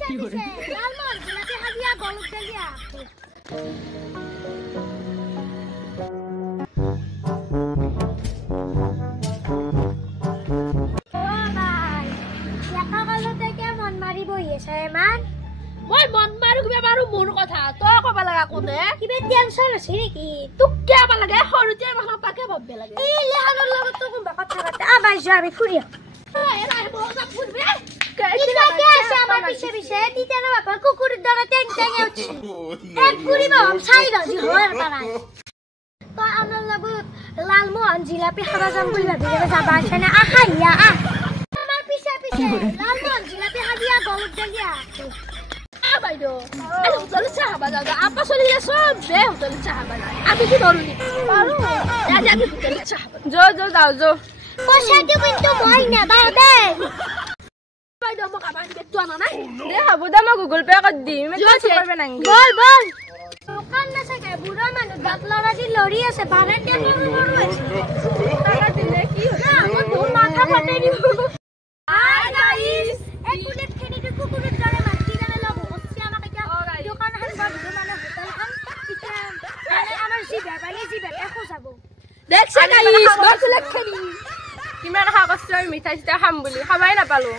Lalmohan jalebi হাবিয়া গলক dahlia মই মন মাৰো কিবা মাৰো মোৰ কথা তই কব লাগা কোনে কিবা টেনচন আছে নেকি তোক কিয় লাগে সৰুতে মানুহ পাকে ভাববে লাগে এই লেহানৰ লগত তো কোনবা কথা পাতে আবাই যা আমি ফুৰিয়া এৰাই বহুত ফুৰবে কিবা কে আছে আমাৰ পিছে পিছে তিতানা বাপা কুকুৰ দৰে টেং টেং উঠি এক ফুৰিব হম চাই ৰজি হোৱাৰ পাৰাই তই আমাৰ লগত লালমোহন জিলাপি খাবা যাম বুলি ভাবি যাবা আছেনে আহাইয়া আমাৰ পিছে পিছে লালমোহন জিলাপি হাবিয়া গলক ডালিয়া বাইদেউ আরে হোটেল চাহ বাজাও আপা চলিলে সব দে হোটেল চাহ বাজাও আমি কি ধরু নি পারো আজ আমি হোটেল চাহ যো যো যাও যো পয়সাটো কিন্তু মই না দাও দে বাইদেউ মোক আবার বেতু আনা নাই দে হব দে মই গুগল পে কৰি দিম মেট্ৰিক কৰিব নাংগি বল বল দোকান না থাকে বুঢ়া মানুহ দাঁত লৰা দি লৰি আছে ভাড়া টেম্পো টাকা দিলে কি না মই তোৰ মাথা ফাটাই দিব হাই গাইস এক বুলেট খেনিটো কুকুৰৰ দৰে মাটি গানে লব হচ্ছে আমাক এতিয়া দোকান হান বা বুঢ়া মানুহ হোটেল হান এতিয়া মানে আমাৰ জি বেবালি জি বেটা খোজাব দেখছ গাইস 10 লাখ খেলি কিমান আশা কৰিছিলো আমি মিঠাই চিঠাই খাম বুলি খাবাই নাপালো